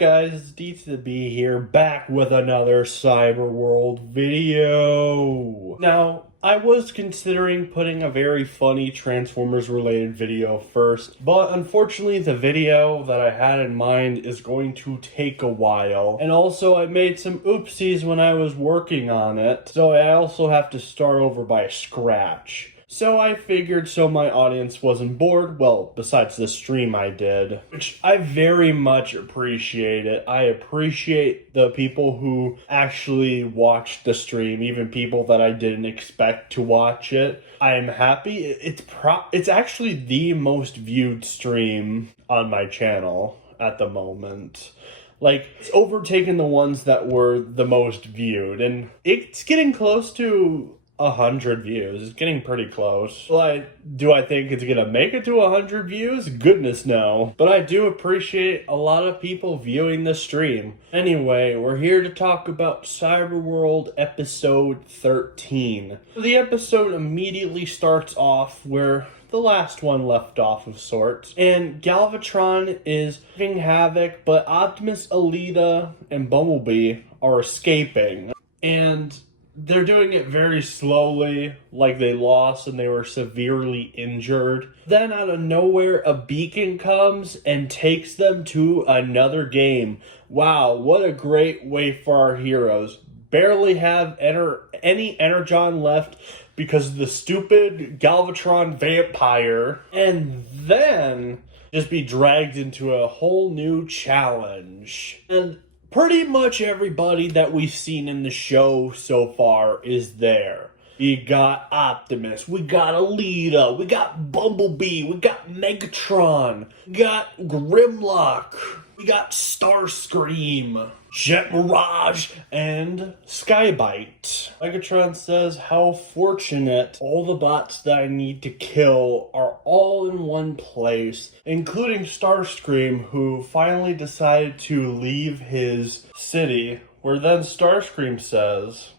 guys, it's D2B here, back with another Cyberworld video. Now, I was considering putting a very funny Transformers related video first, but unfortunately the video that I had in mind is going to take a while. And also I made some oopsies when I was working on it, so I also have to start over by scratch. So I figured so my audience wasn't bored, well, besides the stream I did, which I very much appreciate it. I appreciate the people who actually watched the stream, even people that I didn't expect to watch it. I am happy. It's actually the most viewed stream on my channel at the moment. Like, it's overtaken the ones that were the most viewed, and it's getting close to 100 views. It's getting pretty close. Do I think it's gonna make it to 100 views? Goodness no. But I do appreciate a lot of people viewing the stream. Anyway, we're here to talk about Cyberworld episode 13. The episode immediately starts off where the last one left off of sorts, and Galvatron is having havoc, but Optimus, Alita, and Bumblebee are escaping. And they're doing it very slowly, like they lost and they were severely injured. Then out of nowhere, a beacon comes and takes them to another game. Wow, what a great way for our heroes. Barely have any Energon left because of the stupid Galvatron vampire. And then just be dragged into a whole new challenge. And pretty much everybody that we've seen in the show so far is there. We got Optimus, we got Alita, we got Bumblebee, we got Megatron, we got Grimlock, we got Starscream, Jet Mirage, and Skybite. Megatron says how fortunate all the bots that I need to kill are all in one place, including Starscream, who finally decided to leave his city, where then Starscream says,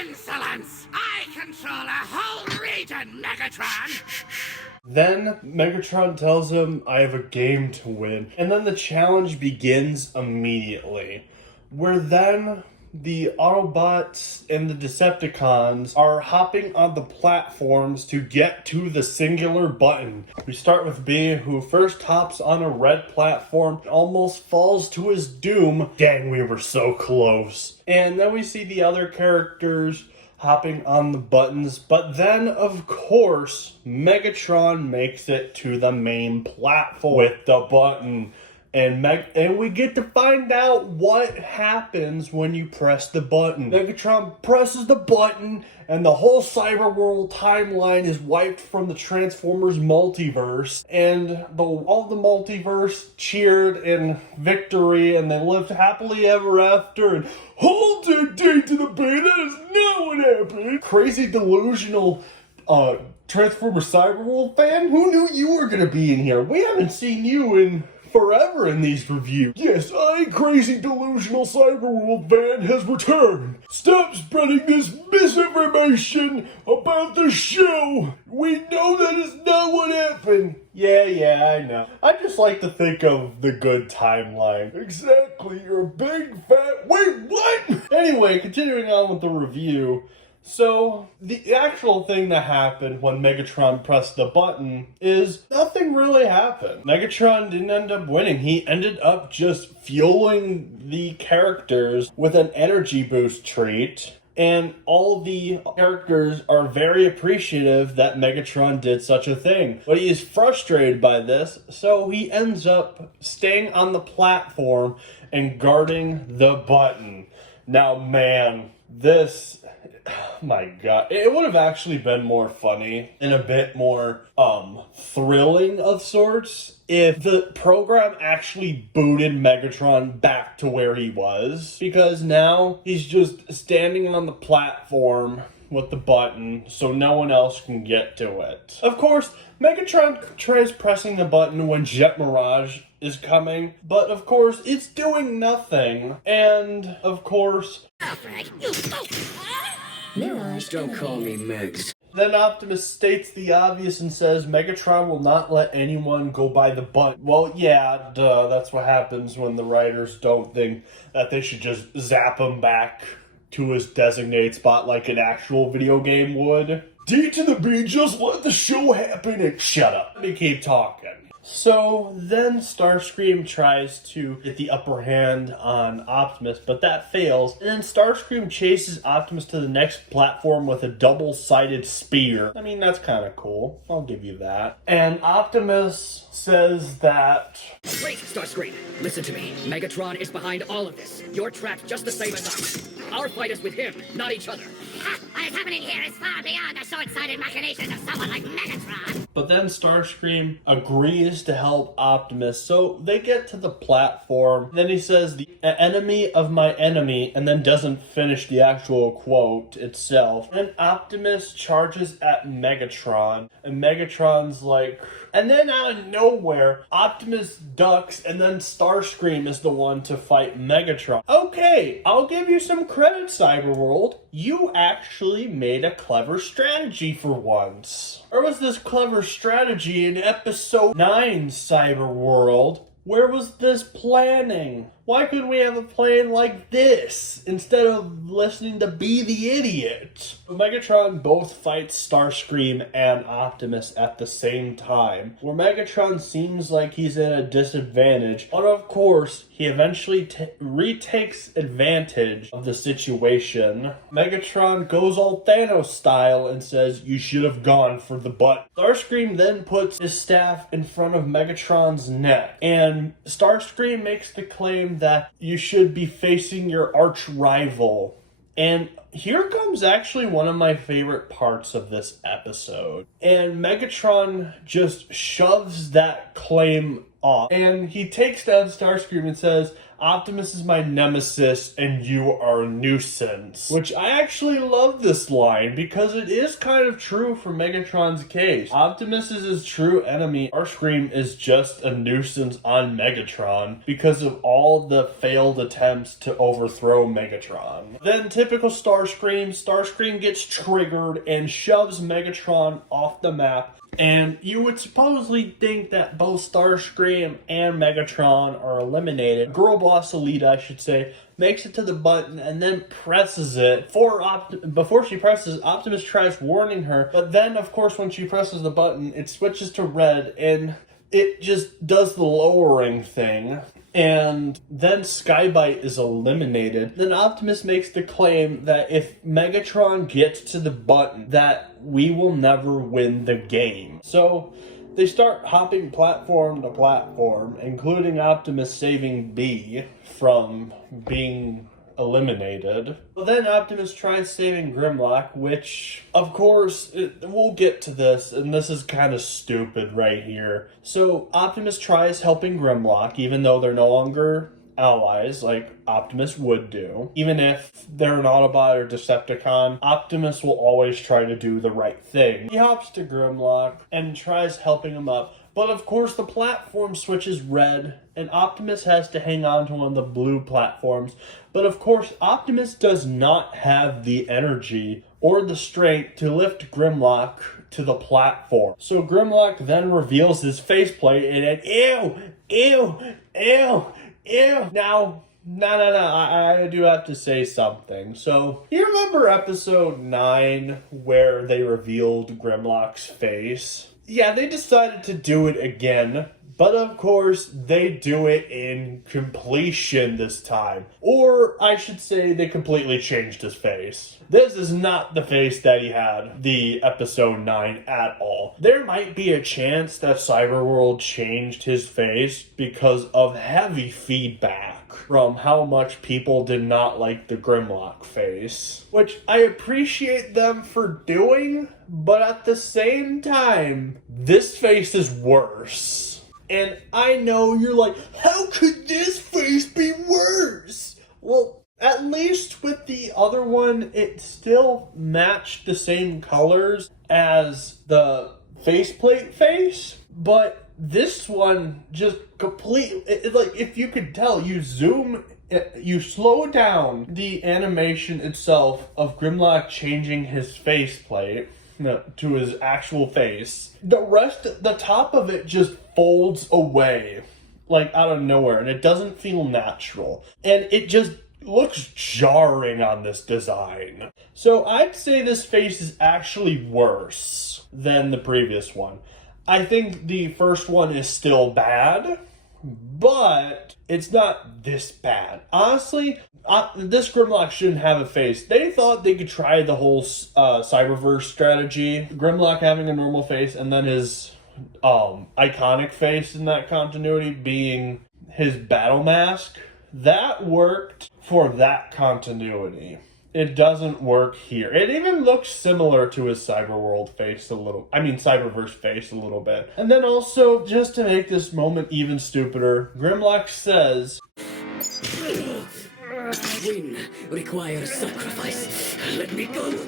"Insolence! I control a whole region, Megatron!" Then Megatron tells him, I have a game to win. And then the challenge begins immediately, where then the Autobots and the Decepticons are hopping on the platforms to get to the singular button. We start with B, who first hops on a red platform, almost falls to his doom. Dang, we were so close. And then we see the other characters hopping on the buttons, but then, of course, Megatron makes it to the main platform with the button. And we get to find out what happens when you press the button. Megatron presses the button, and the whole Cyberworld timeline is wiped from the Transformers multiverse. And all the multiverse cheered in victory, and they lived happily ever after. And hold your date to the beat, that is not what happened. Crazy delusional Transformers Cyberworld fan? Who knew you were gonna be in here? We haven't seen you in forever in these reviews. Yes, I, crazy delusional Cyberworld fan, has returned. Stop spreading this misinformation about the show. We know that is not what happened. Yeah, I know. I just like to think of the good timeline. Exactly, you're a big fat... Wait, what? Anyway, continuing on with the review. So, the actual thing that happened when Megatron pressed the button is nothing really happened. Megatron didn't end up winning. He ended up just fueling the characters with an energy boost treat. And all the characters are very appreciative that Megatron did such a thing. But he is frustrated by this, so he ends up staying on the platform and guarding the button. Now, man, this... my god. It would have actually been more funny and a bit more thrilling of sorts if the program actually booted Megatron back to where he was, because now he's just standing on the platform with the button so no one else can get to it. Of course, Megatron tries pressing the button when Jet Mirage is coming, but of course it's doing nothing. And of course, Alfred, Mirage, don't call me Megs. Then Optimus states the obvious and says Megatron will not let anyone go by the button. Well, yeah, duh, that's what happens when the writers don't think that they should just zap him back to his designated spot like an actual video game would. D to the B, just let the show happen and shut up. Let me keep talking. So then Starscream tries to get the upper hand on Optimus, but that fails. And then Starscream chases Optimus to the next platform with a double-sided spear. I mean, that's kind of cool. I'll give you that. And Optimus says that... Wait, Starscream, listen to me. Megatron is behind all of this. You're trapped just the same as us. Our fight is with him, not each other. What is happening here is far beyond the short-sighted machinations of someone like Megatron. But then Starscream agrees to help Optimus, so they get to the platform. Then he says, the enemy of my enemy, and then doesn't finish the actual quote itself. Then Optimus charges at Megatron, and Megatron's like... And then out of nowhere, Optimus ducks, and then Starscream is the one to fight Megatron. Okay, I'll give you some credit, Cyberworld. You actually made a clever strategy for once. Or was this clever strategy in Episode 9, Cyberworld? Where was this planning? Why couldn't we have a plan like this instead of listening to Be the Idiot? Megatron both fights Starscream and Optimus at the same time, where Megatron seems like he's at a disadvantage, but of course, he eventually retakes advantage of the situation. Megatron goes all Thanos style and says, you should have gone for the butt. Starscream then puts his staff in front of Megatron's neck, and Starscream makes the claim that you should be facing your arch rival. And here comes actually one of my favorite parts of this episode. And Megatron just shoves that claim off. And he takes down Starscream and says, Optimus is my nemesis and you are a nuisance. Which I actually love this line because it is kind of true for Megatron's case. Optimus is his true enemy. Starscream is just a nuisance on Megatron because of all the failed attempts to overthrow Megatron. Then typical Starscream gets triggered and shoves Megatron off the map. And you would supposedly think that both Starscream and Megatron are eliminated. Girl Boss Elita, I should say, makes it to the button and then presses it. Before she presses, Optimus tries warning her. But then, of course, when she presses the button, it switches to red and it just does the lowering thing. And then Skybite is eliminated. Then Optimus makes the claim that if Megatron gets to the button, that we will never win the game. So they start hopping platform to platform, including Optimus saving B from being eliminated. But then Optimus tries saving Grimlock, which, of course, we'll get to this, and this is kind of stupid right here. So Optimus tries helping Grimlock, even though they're no longer allies, like Optimus would do. Even if they're an Autobot or Decepticon, Optimus will always try to do the right thing. He hops to Grimlock and tries helping him up. But of course the platform switches red and Optimus has to hang on to one of the blue platforms. But of course Optimus does not have the energy or the strength to lift Grimlock to the platform. So Grimlock then reveals his faceplate and then ew. Now, I do have to say something. So, you remember episode 9 where they revealed Grimlock's face? Yeah, they decided to do it again, but of course, they do it in completion this time. Or, I should say, they completely changed his face. This is not the face that he had the episode 9 at all. There might be a chance that Cyberworld changed his face because of heavy feedback from how much people did not like the Grimlock face. Which I appreciate them for doing, but at the same time, this face is worse. And I know you're like, how could this face be worse? Well, at least with the other one, it still matched the same colors as the faceplate face, but this one just completely, like, if you could tell, you slow down the animation itself of Grimlock changing his faceplate, to his actual face. The top of it just folds away, like out of nowhere, and it doesn't feel natural. And it just looks jarring on this design. So I'd say this face is actually worse than the previous one. I think the first one is still bad, but it's not this bad. Honestly, this Grimlock shouldn't have a face. They thought they could try the whole Cyberverse strategy. Grimlock having a normal face and then his iconic face in that continuity being his battle mask. That worked for that continuity. It doesn't work here. It even looks similar to his Cyberverse face a little bit. And then also, just to make this moment even stupider, Grimlock says, Win requires sacrifice. Let me go.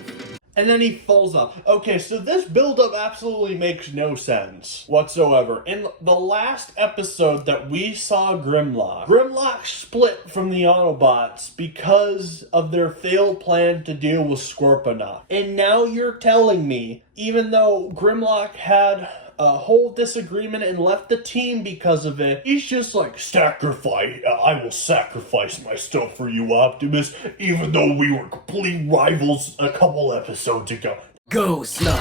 and then he falls off. Okay, so this build-up absolutely makes no sense whatsoever. In the last episode that we saw Grimlock split from the Autobots because of their failed plan to deal with Scorponok. And now you're telling me, even though Grimlock had a whole disagreement and left the team because of it, he's just like, I will sacrifice my stuff for you, Optimus, even though we were complete rivals a couple episodes ago. Go, Slug.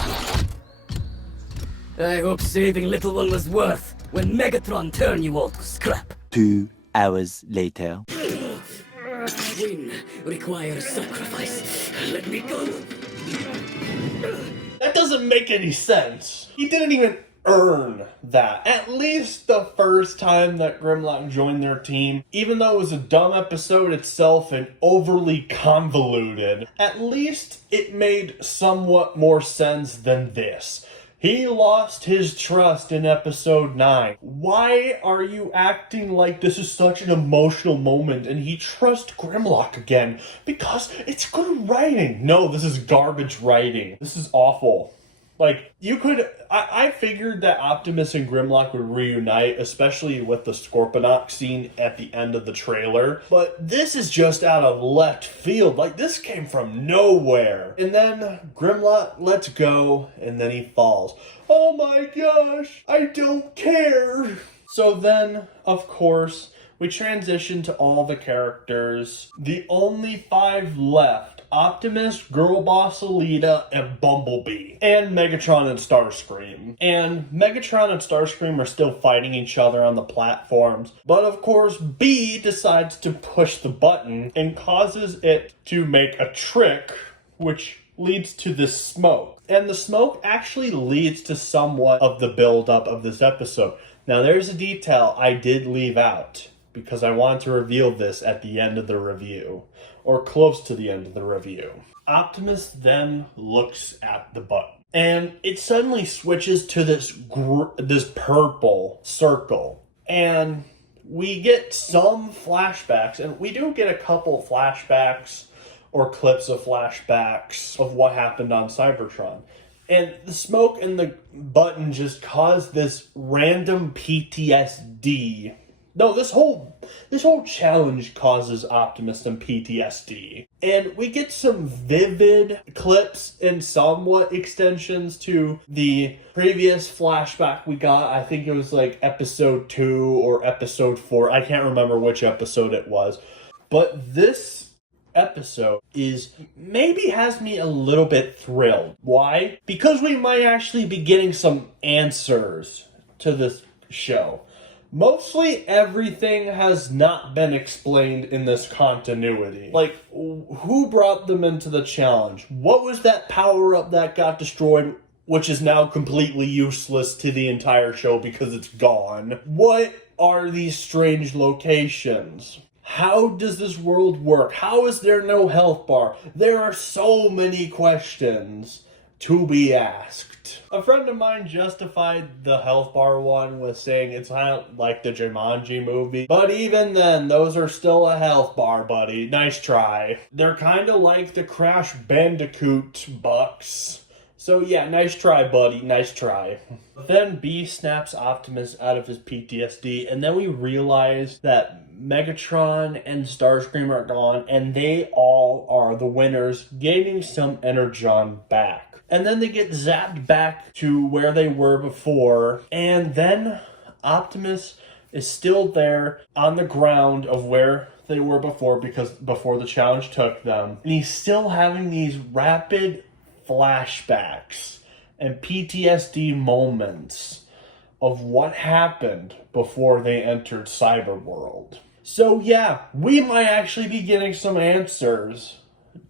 I hope saving Little One was worth when Megatron turned you all to scrap. 2 hours later. Win requires sacrifice. Let me go. That doesn't make any sense. He didn't even earn that. At least the first time that Grimlock joined their team, even though it was a dumb episode itself and overly convoluted, at least it made somewhat more sense than this. He lost his trust in episode 9. Why are you acting like this is such an emotional moment and he trusts Grimlock again? Because it's good writing. No, this is garbage writing. This is awful. Like, I figured that Optimus and Grimlock would reunite, especially with the Scorponok scene at the end of the trailer. But this is just out of left field. Like, this came from nowhere. And then Grimlock lets go, and then he falls. Oh my gosh, I don't care. So then, of course, we transition to all the characters. The only 5 left: Optimus, Girl Boss Alita, and Bumblebee. And Megatron and Starscream. And Megatron and Starscream are still fighting each other on the platforms. But of course, B decides to push the button and causes it to make a trick, which leads to this smoke. And the smoke actually leads to somewhat of the build-up of this episode. Now, there's a detail I did leave out, because I want to reveal this at the end of the review, or close to the end of the review. Optimus then looks at the button, and it suddenly switches to this purple circle, and we get some flashbacks, and we do get a couple flashbacks or clips of flashbacks of what happened on Cybertron. And the smoke and the button just caused this random PTSD. No, this whole challenge causes Optimus some PTSD. And we get some vivid clips and somewhat extensions to the previous flashback we got. I think it was like episode 2 or episode 4. I can't remember which episode it was. But this episode maybe has me a little bit thrilled. Why? Because we might actually be getting some answers to this show. Mostly everything has not been explained in this continuity. Like, who brought them into the challenge? What was that power-up that got destroyed, which is now completely useless to the entire show because it's gone? What are these strange locations? How does this world work? How is there no health bar? There are so many questions to be asked. A friend of mine justified the health bar one with saying it's not like the Jumanji movie. But even then, those are still a health bar, buddy. Nice try. They're kind of like the Crash Bandicoot bucks. So yeah, nice try, buddy. Nice try. Then B snaps Optimus out of his PTSD, and then we realize that Megatron and Starscream are gone, and they all are the winners, gaining some Energon back. And then they get zapped back to where they were before, and then Optimus is still there on the ground of where they were before, because before the challenge took them. And he's still having these rapid flashbacks and PTSD moments of what happened before they entered Cyberworld. So yeah, we might actually be getting some answers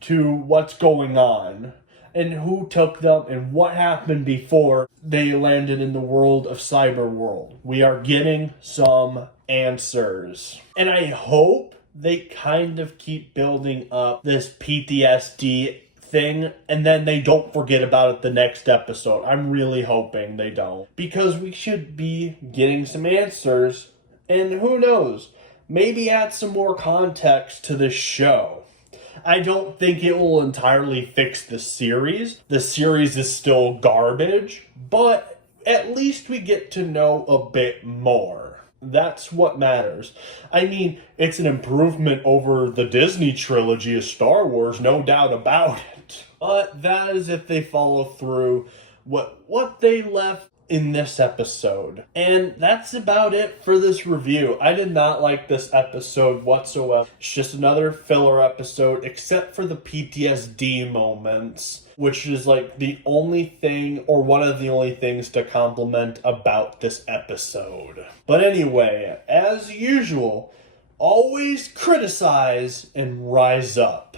to what's going on and who took them and what happened before they landed in the world of Cyberworld. We are getting some answers. And I hope they kind of keep building up this PTSD thing, and then they don't forget about it the next episode. I'm really hoping they don't, because we should be getting some answers, and who knows, maybe add some more context to this show. I don't think it will entirely fix the series. The series is still garbage, but at least we get to know a bit more. That's what matters. I mean, it's an improvement over the Disney trilogy of Star Wars, no doubt about it. But that is if they follow through what they left in this episode. And that's about it for this review. I did not like this episode whatsoever. It's just another filler episode, except for the PTSD moments, which is like the only thing, or one of the only things to compliment about this episode. But anyway, as usual, always criticize and rise up.